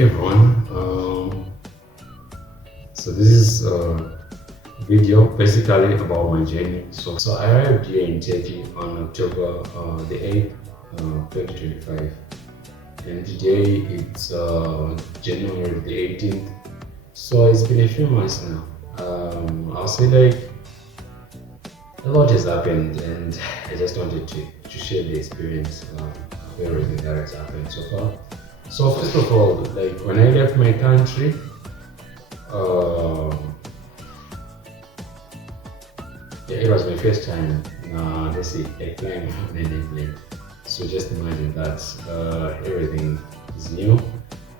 Hey everyone, so this is a video basically about my journey. So I arrived here in Turkey on October the 8th, 2025, and today it's January the 18th. So it's been a few months now. I'll say like a lot has happened, and I just wanted to share the experience of everything that has happened so far. So first of all, like when I left my country, uh, yeah, it was my first time. Let's say like flying on an airplane. So just imagine that everything is new,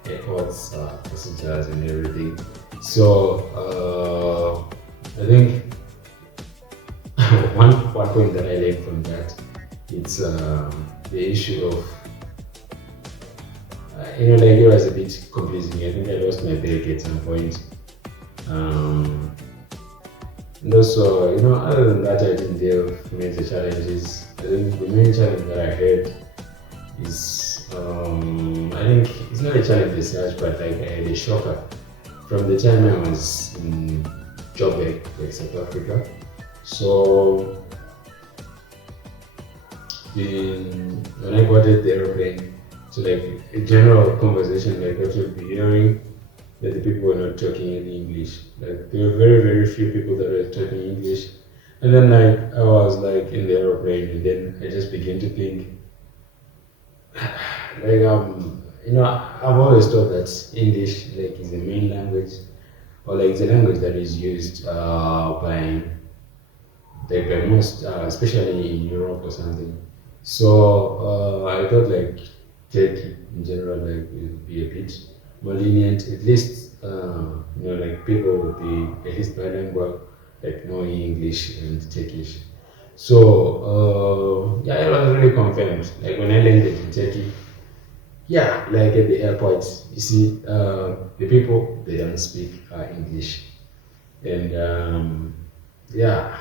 airports, passengers, and everything. So I think one point that I learned from that, it's the issue of like it was a bit confusing. I think I lost my bag at some point. Um, and also, other than that, I didn't deal with major challenges. I think the main challenge that I had is, I think it's not a challenge as such, but like I had a shocker from the time I was in Joburg, like South Africa. So when I boarded the airplane, so like a general conversation, like what you'll be hearing, that the people were not talking any English. Like there were very, very few people that were talking English. And then like I was like in the aeroplane, and then I just began to think, like I've always thought that English like is the main language, or like the language that is used by most, especially in Europe or something. So I thought like Turkey in general like will be a bit more lenient, at least like people would be at least bilingual, like knowing English and Turkish. So yeah, it was really confirmed. Like when I landed in Turkey, yeah, like at the airport, you see, the people they don't speak English, and yeah,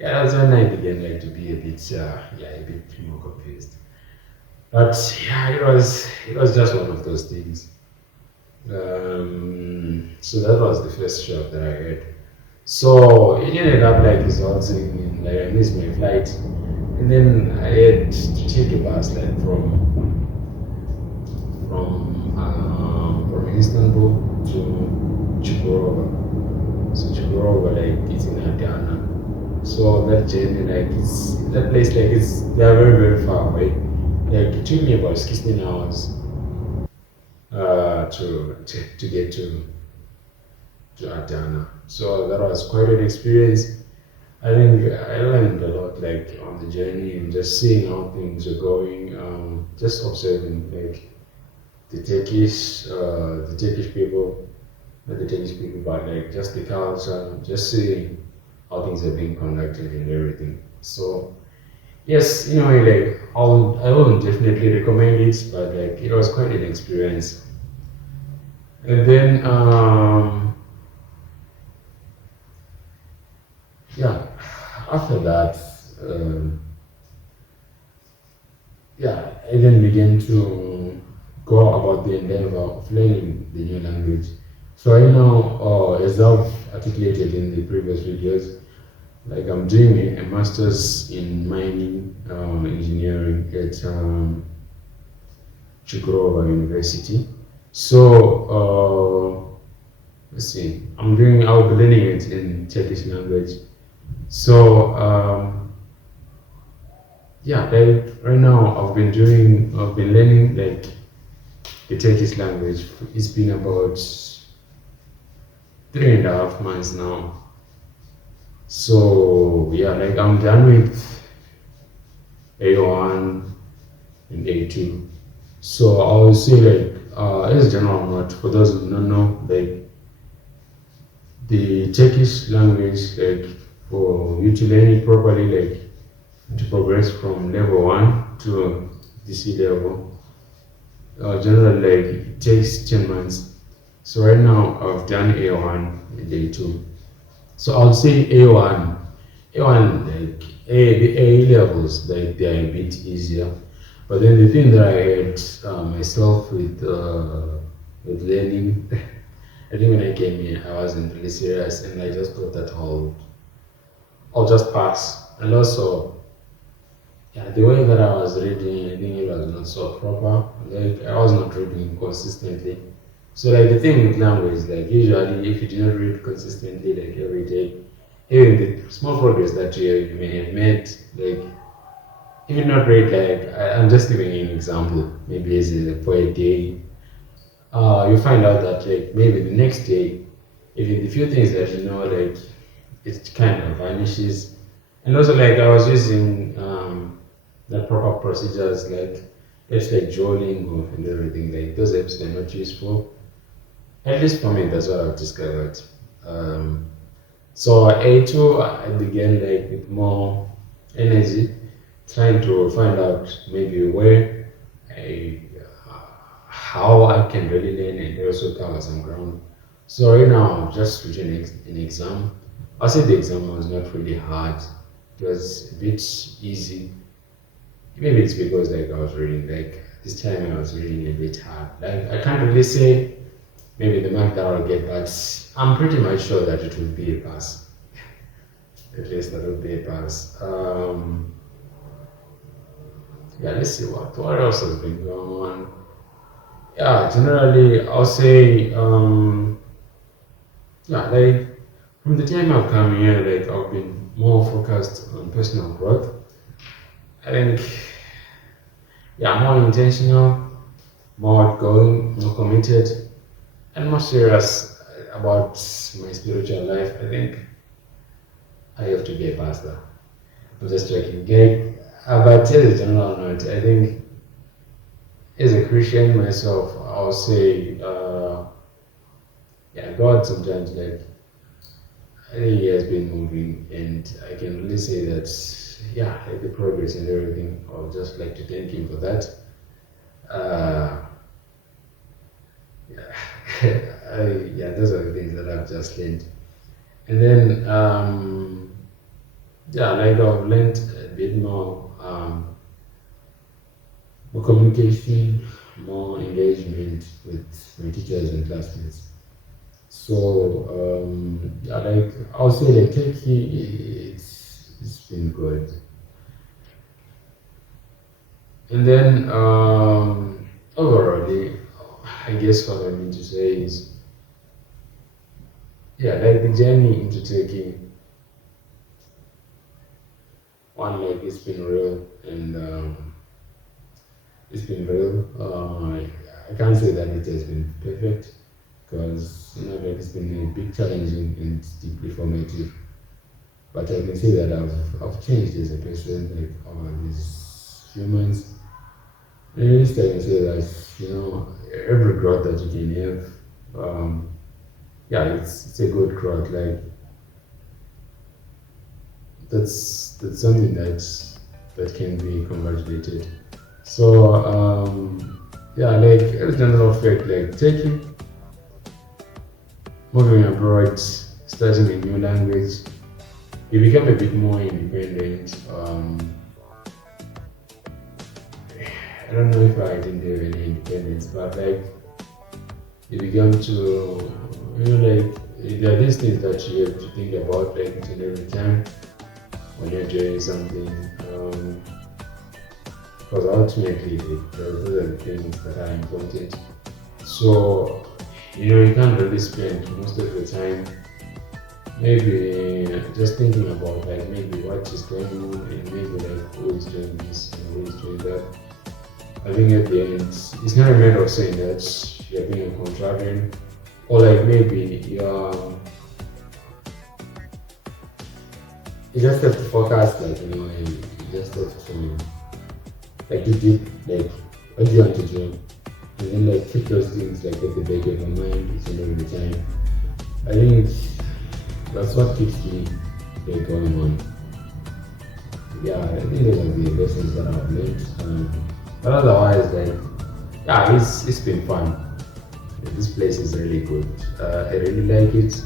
yeah, that's when I began like to be a bit, a bit more confused. But yeah, it was just one of those things. So that was the first shock that I had. So it ended up like resulting in like I missed my flight, and then I had to take a bus like from Istanbul to Çukurova. So Çukurova like it's in Adana. So that journey like it's that place like it's they are very very far away. Like it took me about 16 hours to get to Adana. So that was quite an experience. I think I learned a lot like on the journey and just seeing how things are going. Just observing like the Turkish people, not the Turkish people, but like just the culture, just seeing how things are being conducted and everything. So yes, like I will definitely recommend it, but like it was quite an experience. And then yeah, after that, um, yeah, I then began to go about the endeavor of learning the new language. So right now, as I've articulated in the previous videos, like I'm doing a master's in mining engineering at Chukurova University. So let's see, I'll be learning it in Turkish language. So yeah, like right now I've been learning like the Turkish language. It's been about 3.5 months now. So yeah, like I'm done with A1 and A2. So I would say like as a general note, for those who don't know, like the Turkish language, like for you to learn it properly, like to progress from level 1 to the C level, generally like it takes 10 months. So right now I've done A1 and A2. So I would say A1 like the A levels, like they are a bit easier. But then the thing that I had myself with with learning. I think when I came here, I wasn't really serious, and I just thought that I'll just pass. And also, yeah, the way that I was reading, I think it was not so proper. Like I was not reading consistently. So like the thing with language, like usually if you do not read consistently like every day, even the small progress that you may have made, like if you not read like I'm just giving you an example, maybe it's for a day, you find out that like maybe the next day, even the few things that you know like it kind of vanishes. And also like I was using the proper procedures like it's like Duolingo and everything, like those apps are not useful. At least for me, that's what I've discovered. Um, so A2, I began like with more energy, trying to find out maybe I, how I can really learn and also cover some ground. So right now, I've just written an exam. I said the exam was not really hard. It was a bit easy. Maybe it's because like I was reading like this time I was reading a bit hard. Like I can't really say maybe the mark that I'll get, but I'm pretty much sure that it will be a pass. At least that will be a pass. Yeah, let's see what else has been going on. Yeah, generally I'll say yeah, like from the time I've come here, like I've been more focused on personal growth. I think yeah, more intentional, more outgoing, more committed, and more serious about my spiritual life. I think I have to be a pastor. I'm just joking. Like, but as a general note, I think as a Christian myself, I'll say, yeah, God sometimes like I think He has been moving, and I can really say that, yeah, like the progress and everything. I'll just like to thank Him for that. Uh, yeah, yeah, those are the things that I've just learned. And then, yeah, like I've learned a bit more communication, more engagement with my teachers and classmates. So, yeah, like I'll say, like Turkey, it's been good. And then, overall, I guess what I mean to say is, yeah, like the journey into Turkey, one like it's been real and it's been real. I can't say that it has been perfect because you know like it's been a big challenging and deeply formative. But I can say that I've changed as a person like over these few months. And at least I can say that you know every growth that you can have, yeah, it's a good growth. Like that's something that can be congratulated. So yeah, like as a general fact, like taking moving abroad, studying a new language, you become a bit more independent. I don't know if I didn't have any independence, but like you become to you know like there are these things that you have to think about like each and every time when you're doing something. Because ultimately those are the things that are important. So you know you can't really spend most of the time maybe just thinking about like maybe what is going on and maybe like who is doing this and who is doing that. I think at the end it's not a matter of saying that you're being a contrarian or like maybe you just have to focus like you know and you just have to like do deep like what do you want to do and then like keep those things like at the back of your mind each and every time. I think that's what keeps me like, going on. Yeah, I think those are the lessons that I've learned. But otherwise, like, yeah, it's been fun. This place is really good. I really like it.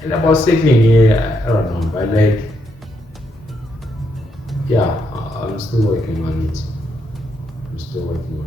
And about settling here, I don't know, but like, yeah, I'm still working on it. I'm still working on it.